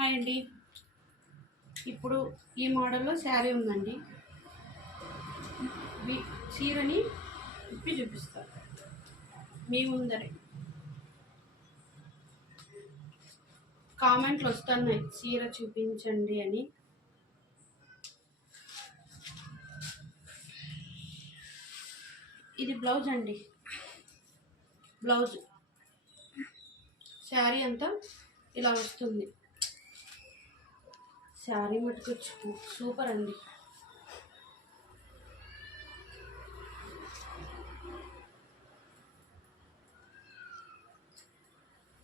Hi అండి. ఇప్పుడు ఈ మోడల్లో శారీ ఉందండి. చీరని ఇప్పి చూపిస్తా. మీ ముందరే. కామెంట్లు వస్తున్నాయి. చీర చూపించండి అని. ఇది బ్లౌజ్ అండి. బ్లౌజ్. శారీ అంతా ఇలా వస్తుంది. శారీ మటుకు సూపర్ అండి.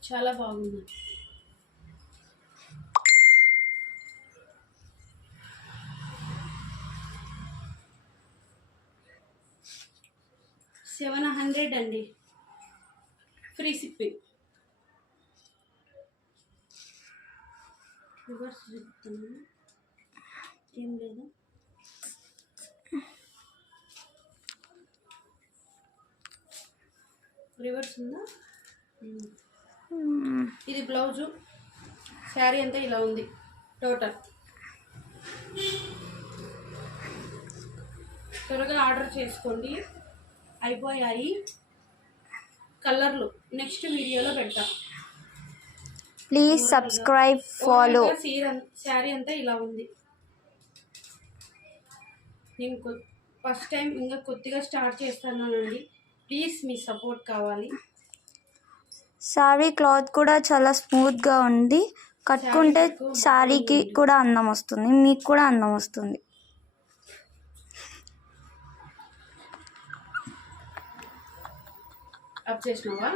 చాలా బాగుంది. సెవెన్ హండ్రెడ్ అండి. ఫ్రీ సిప్పింగ్ రివర్స్ చెప్తున్నాను ఏం లేదు. రివర్స్ ఉందా. ఇది బ్లౌజు. శారీ అంతా ఇలా ఉంది. టోటల్. త్వరగా ఆర్డర్ చేసుకోండి. అయిపోయాయి. కలర్లు. నెక్స్ట్ వీడియోలో పెడతా. ప్లీజ్ సబ్స్క్రైబ్ ఫాలో శారీ అంతా ఇలా ఉంది. నేను ఫస్ట్ టైం ఇంకా కొద్దిగా స్టార్ట్ చేస్తున్నానండి. ప్లీజ్ మీ సపోర్ట్ కావాలి. శారీ క్లాత్ కూడా చాలా స్మూత్గా ఉంది. కట్టుకుంటే శారీకి కూడా అందం వస్తుంది. మీకు కూడా అందం వస్తుంది. అప్ చేసినావా?